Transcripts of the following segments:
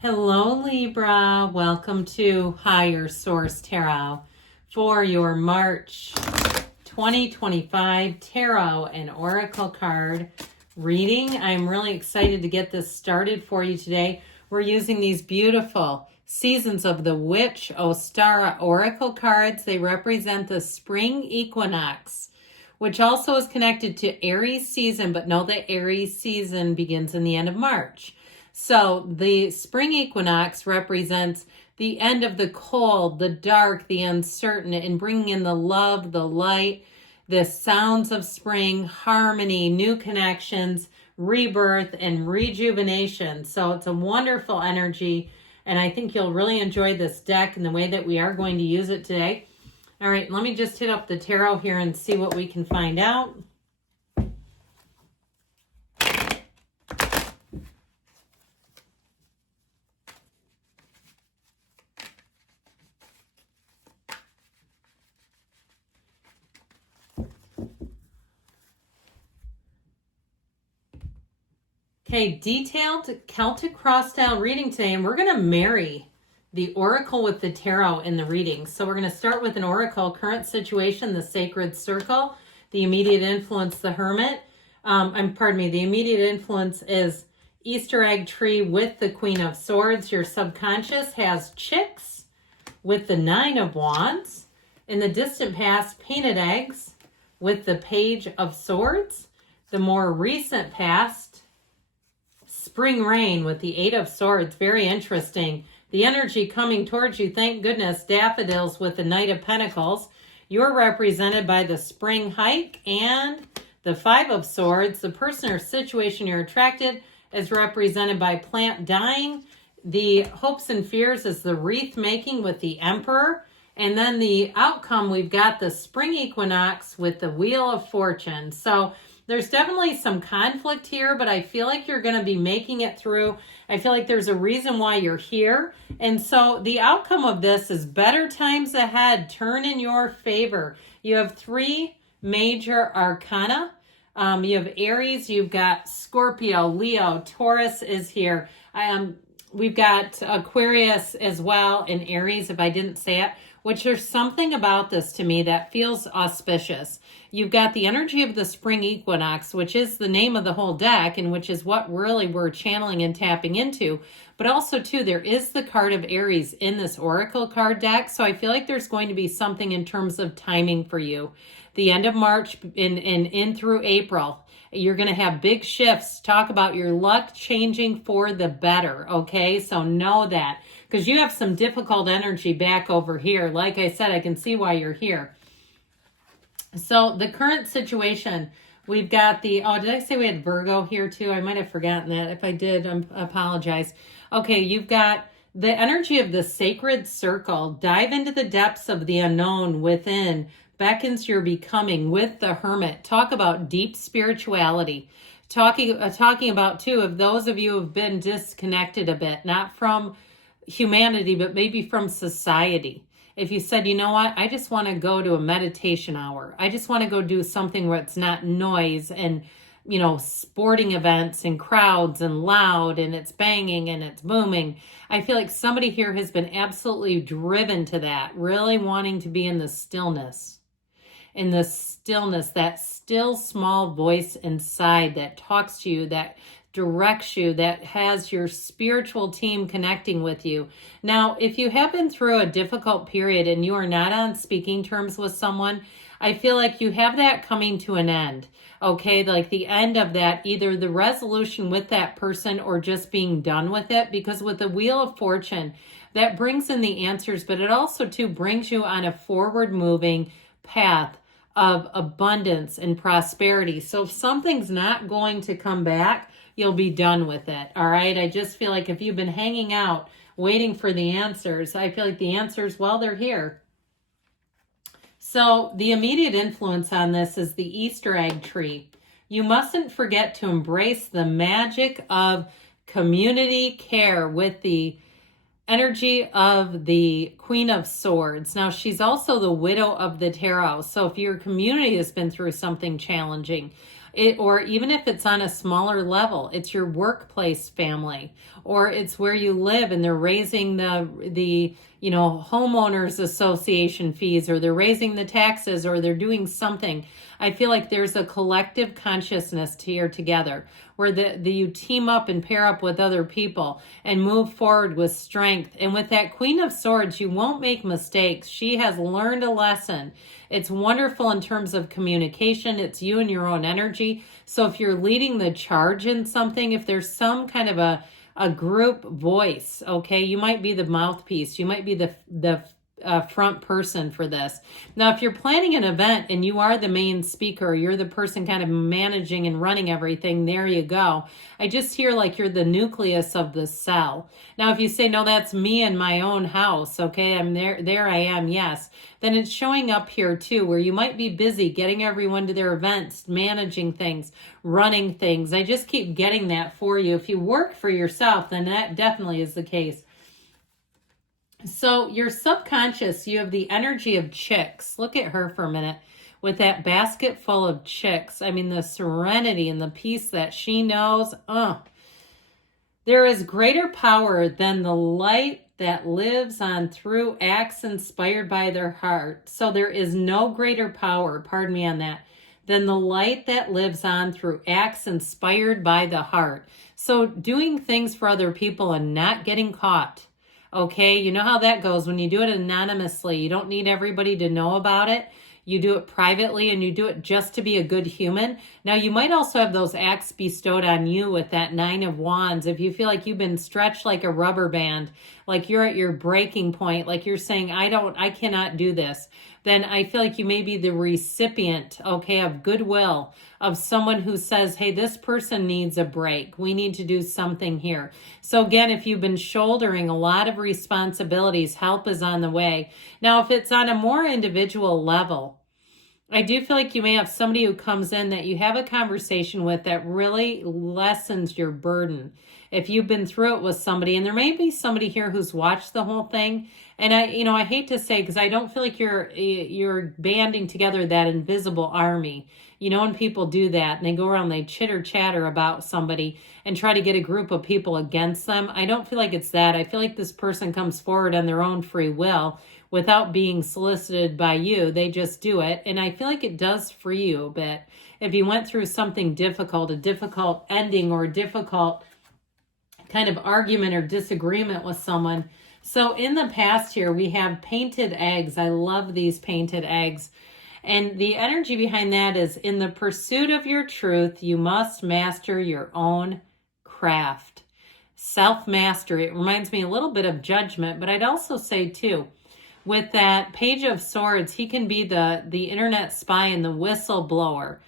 Hello, Libra. Welcome to Higher Source Tarot for your March 2025 Tarot and Oracle card reading. I'm really excited to get this started for you today. We're using these beautiful Seasons of the Witch Ostara Oracle cards. They represent the spring equinox, which also is connected to Aries season, but know that Aries season begins in the end of March. So the spring equinox represents the end of the cold, the dark, the uncertain, and bringing in the love, the light, the sounds of spring, harmony, new connections, rebirth, and rejuvenation. So it's a wonderful energy, and I think you'll really enjoy this deck and the way that we are going to use it today. All right, let me just hit up the tarot here and see what we can find out. Okay, detailed Celtic cross-style reading today, and we're going to marry the oracle with the tarot in the reading. So we're going to start with an oracle, current situation, the sacred circle, the immediate influence, the hermit. The immediate influence is Easter egg tree with the Queen of Swords. Your subconscious has chicks with the Nine of Wands. In the distant past, painted eggs with the Page of Swords. The more recent past, spring rain with the Eight of Swords. Very interesting. The energy coming towards you, thank goodness, daffodils with the Knight of Pentacles. You're represented by the spring hike and the Five of Swords. The person or situation you're attracted is represented by plant dying. The hopes and fears is the wreath making with the Emperor. And then the outcome, we've got the spring equinox with the Wheel of Fortune. So there's definitely some conflict here, but I feel like you're going to be making it through. I feel like there's a reason why you're here. And so the outcome of this is better times ahead. Turn in your favor. You have three major arcana. You have Aries, you've got Scorpio, Leo, Taurus is here. We've got Aquarius as well, and Aries, if I didn't say it, which there's something about this to me that feels auspicious. You've got the energy of the spring equinox, which is the name of the whole deck, and which is what really we're channeling and tapping into. But also, too, there is the card of Aries in this oracle card deck, so I feel like there's going to be something in terms of timing for you. The end of March in through April, you're going to have big shifts. Talk about your luck changing for the better, okay? So know that, because you have some difficult energy back over here. Like I said, I can see why you're here. So the current situation, we've got the, oh, did I say we had Virgo here too? I might have forgotten that. If I did, I apologize. Okay, you've got the energy of the sacred circle. Dive into the depths of the unknown within. Beckons your becoming with the hermit. Talk about deep spirituality. Talking about, too, of those of you who have been disconnected a bit, not from humanity, but maybe from society. If you said, you know what, I just want to go to a meditation hour. I just want to go do something where it's not noise and, you know, sporting events and crowds and loud and it's banging and it's booming. I feel like somebody here has been absolutely driven to that, really wanting to be in the stillness. In the stillness, that still small voice inside that talks to you, that directs you, that has your spiritual team connecting with you. Now, if you have been through a difficult period and you are not on speaking terms with someone, I feel like you have that coming to an end, okay? Like the end of that, either the resolution with that person or just being done with it, because with the Wheel of Fortune, that brings in the answers, but it also, too, brings you on a forward-moving path of abundance and prosperity. So if something's not going to come back, you'll be done with it, all right? I just feel like if you've been hanging out, waiting for the answers, I feel like the answers, well, they're here. So the immediate influence on this is the Easter egg tree. You mustn't forget to embrace the magic of community care with the energy of the Queen of Swords. Now, she's also the widow of the tarot. So if your community has been through something challenging, Or even if it's on a smaller level, it's your workplace family, or it's where you live and they're raising the homeowners association fees, or they're raising the taxes, or they're doing something. I feel like there's a collective consciousness here together where you team up and pair up with other people and move forward with strength. And with that Queen of Swords, you won't make mistakes. She has learned a lesson. It's wonderful in terms of communication. It's you and your own energy. So if you're leading the charge in something, if there's some kind of a group voice, okay, you might be the mouthpiece. You might be the front person for this. Now, if you're planning an event and you are the main speaker, you're the person kind of managing and running everything, there you go. I just hear like you're the nucleus of the cell. Now, if you say, no, that's me in my own house, okay, I'm there I am, yes, then it's showing up here too, where you might be busy getting everyone to their events, managing things, running things. I just keep getting that for you. If you work for yourself, then that definitely is the case. So your subconscious, you have the energy of chicks. Look at her for a minute with that basket full of chicks. I mean, the serenity and the peace that she knows. There is greater power than the light that lives on through acts inspired by their heart. So there is no greater power, pardon me on that, than the light that lives on through acts inspired by the heart. So doing things for other people and not getting caught. Okay, you know how that goes when you do it anonymously. You don't need everybody to know about it. You do it privately and you do it just to be a good human. Now, you might also have those acts bestowed on you with that 9 of Wands. If you feel like you've been stretched like a rubber band, like you're at your breaking point, like you're saying, I cannot do this, then I feel like you may be the recipient, okay, of goodwill, of someone who says, hey, this person needs a break. We need to do something here. So again, if you've been shouldering a lot of responsibilities, help is on the way. Now, if it's on a more individual level, I do feel like you may have somebody who comes in that you have a conversation with that really lessens your burden. If you've been through it with somebody, and there may be somebody here who's watched the whole thing, and I hate to say, because I don't feel like you're banding together that invisible army. You know, when people do that and they go around, they chitter chatter about somebody and try to get a group of people against them. I don't feel like it's that. I feel like this person comes forward on their own free will without being solicited by you. They just do it. And I feel like it does free you a bit. If you went through something difficult, a difficult ending or a difficult kind of argument or disagreement with someone. So in the past here, we have painted eggs. I love these painted eggs. And the energy behind that is, in the pursuit of your truth, you must master your own craft. Self-mastery. It reminds me a little bit of Judgment, but I'd also say too, with that Page of Swords, he can be the internet spy and the whistleblower.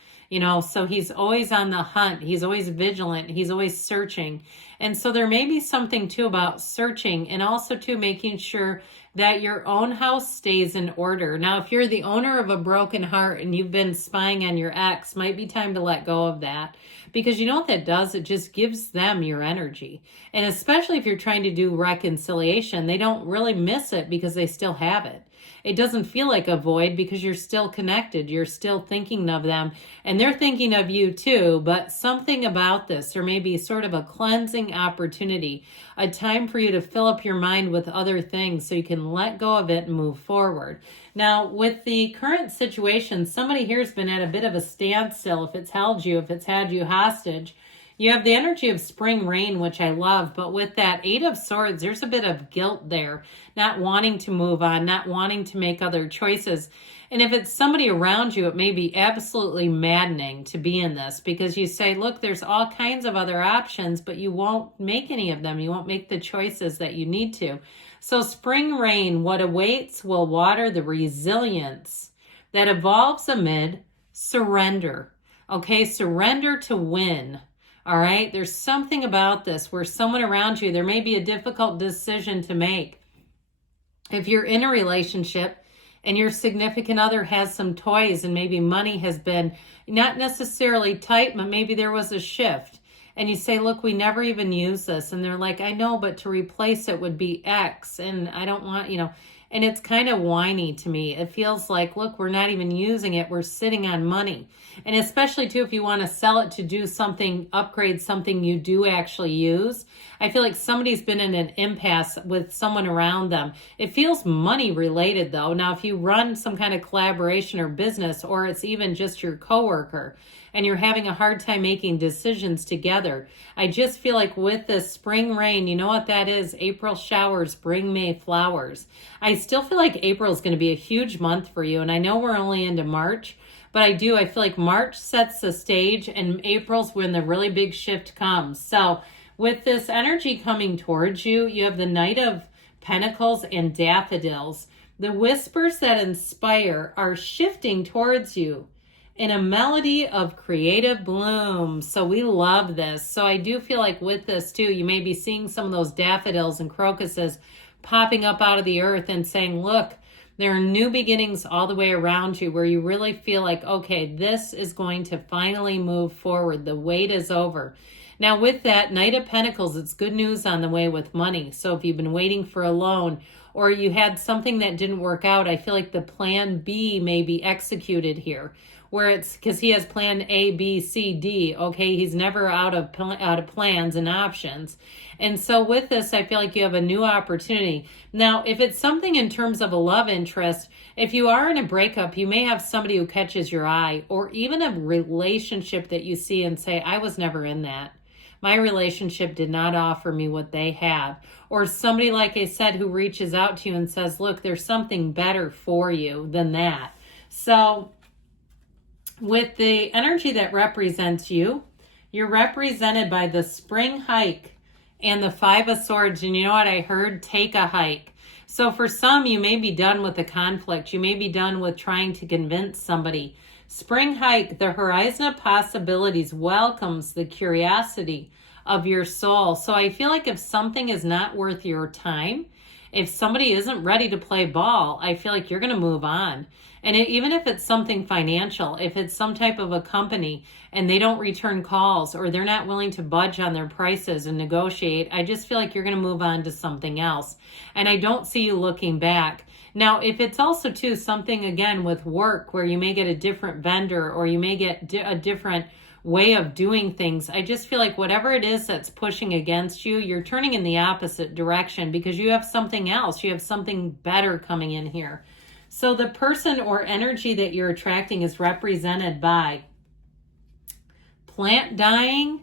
So he's always on the hunt. He's always vigilant. He's always searching. And so there may be something too about searching, and also too making sure that your own house stays in order. Now, if you're the owner of a broken heart and you've been spying on your ex, might be time to let go of that. Because you know what that does? It just gives them your energy. And especially if you're trying to do reconciliation, they don't really miss it because they still have it. It doesn't feel like a void because you're still connected. You're still thinking of them and they're thinking of you too. But something about this, there may be sort of a cleansing opportunity, a time for you to fill up your mind with other things so you can let go of it and move forward. Now, with the current situation, somebody here has been at a bit of a standstill. If it's held you, if it's had you hostage, you have the energy of spring rain, which I love, but with that 8 of Swords, there's a bit of guilt there, not wanting to move on, not wanting to make other choices. And if it's somebody around you, it may be absolutely maddening to be in this because you say, look, there's all kinds of other options, but you won't make any of them. You won't make the choices that you need to. So spring rain, what awaits will water the resilience that evolves amid surrender. Okay, surrender to win. All right, there's something about this where someone around you, there may be a difficult decision to make. If you're in a relationship and your significant other has some toys and maybe money has been not necessarily tight, but maybe there was a shift. And you say, look, we never even use this. And they're like, I know, but to replace it would be X. And I don't want, And it's kind of whiny to me. It feels like, look, we're not even using it. We're sitting on money. And especially too, if you want to sell it to do something, upgrade something you do actually use. I feel like somebody's been in an impasse with someone around them. It feels money related though. Now, if you run some kind of collaboration or business, or it's even just your coworker, and you're having a hard time making decisions together, I just feel like with this spring rain, you know what that is? April showers bring May flowers. I still feel like April is going to be a huge month for you. And I know we're only into March, but I feel like March sets the stage and April's when the really big shift comes. So with this energy coming towards you, you have the Knight of Pentacles and Daffodils. The whispers that inspire are shifting towards you in a melody of creative bloom. So we love this. So I do feel like with this too, you may be seeing some of those daffodils and crocuses popping up out of the earth and saying, look, there are new beginnings all the way around you where you really feel like, okay, this is going to finally move forward. The wait is over. Now with that Knight of Pentacles, it's good news on the way with money. So if you've been waiting for a loan or you had something that didn't work out, I feel like the plan B may be executed here. Where it's because he has plan A, B, C, D. Okay, he's never out of plans and options. And so with this, I feel like you have a new opportunity. Now, if it's something in terms of a love interest, if you are in a breakup, you may have somebody who catches your eye, or even a relationship that you see and say, I was never in that. My relationship did not offer me what they have. Or somebody, like I said, who reaches out to you and says, look, there's something better for you than that. So with the energy that represents you, you're represented by the spring hike and the Five of Swords. And you know what I heard? Take a hike. So for some, you may be done with the conflict. You may be done with trying to convince somebody. Spring hike, the horizon of possibilities welcomes the curiosity of your soul. So I feel like if something is not worth your time, if somebody isn't ready to play ball, I feel like you're going to move on. And even if it's something financial, if it's some type of a company and they don't return calls or they're not willing to budge on their prices and negotiate, I just feel like you're going to move on to something else. And I don't see you looking back. Now, if it's also too something again with work where you may get a different vendor or you may get a different way of doing things, I just feel like whatever it is that's pushing against you, you're turning in the opposite direction because you have something else. You have something better coming in here. So the person or energy that you're attracting is represented by plant dying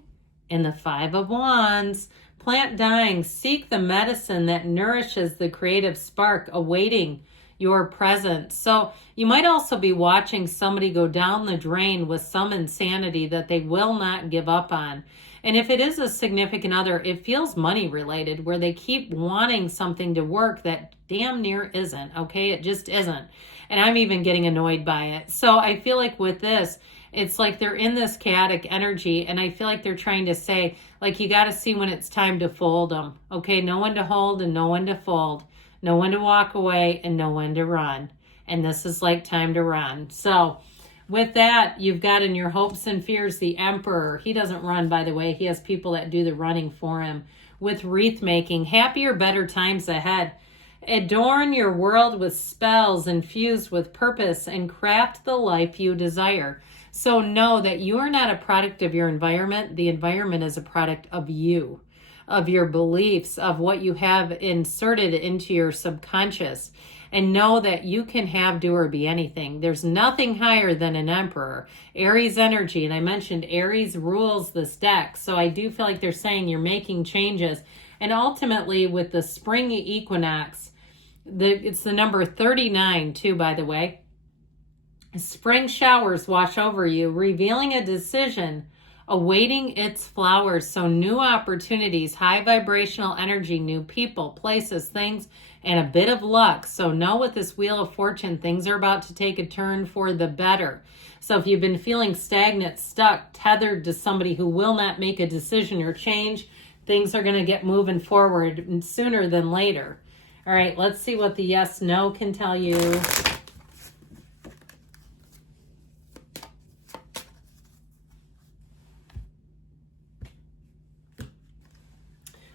and the Five of Wands. Plant dying, seek the medicine that nourishes the creative spark awaiting your presence. So you might also be watching somebody go down the drain with some insanity that they will not give up on. And if it is a significant other, it feels money related where they keep wanting something to work that damn near isn't, okay? It just isn't. And I'm even getting annoyed by it. So I feel like with this, it's like they're in this chaotic energy and I feel like they're trying to say, like, you got to see when it's time to fold them, okay? No one to hold and no one to fold. No one to walk away and no one to run. And this is like time to run. So with that, you've got in your hopes and fears the Emperor. He doesn't run, by the way. He has people that do the running for him. With wreath making, happier, better times ahead. Adorn your world with spells infused with purpose and craft the life you desire. So know that you are not a product of your environment. The environment is a product of you, of your beliefs, of what you have inserted into your subconscious. And know that you can have, do, or be anything. There's nothing higher than an Emperor. Aries energy, and I mentioned Aries rules this deck. So I do feel like they're saying you're making changes. And ultimately with the spring equinox, it's the number 39 too, by the way. Spring showers wash over you, revealing a decision awaiting its flowers. So new opportunities, high vibrational energy, new people, places, things, and a bit of luck. So know with this Wheel of Fortune, things are about to take a turn for the better. So if you've been feeling stagnant, stuck, tethered to somebody who will not make a decision or change, things are going to get moving forward sooner than later. All right, let's see what the yes, no can tell you.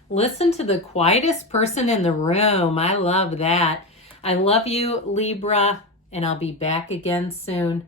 Listen to the quietest person in the room. I love that. I love you, Libra, and I'll be back again soon.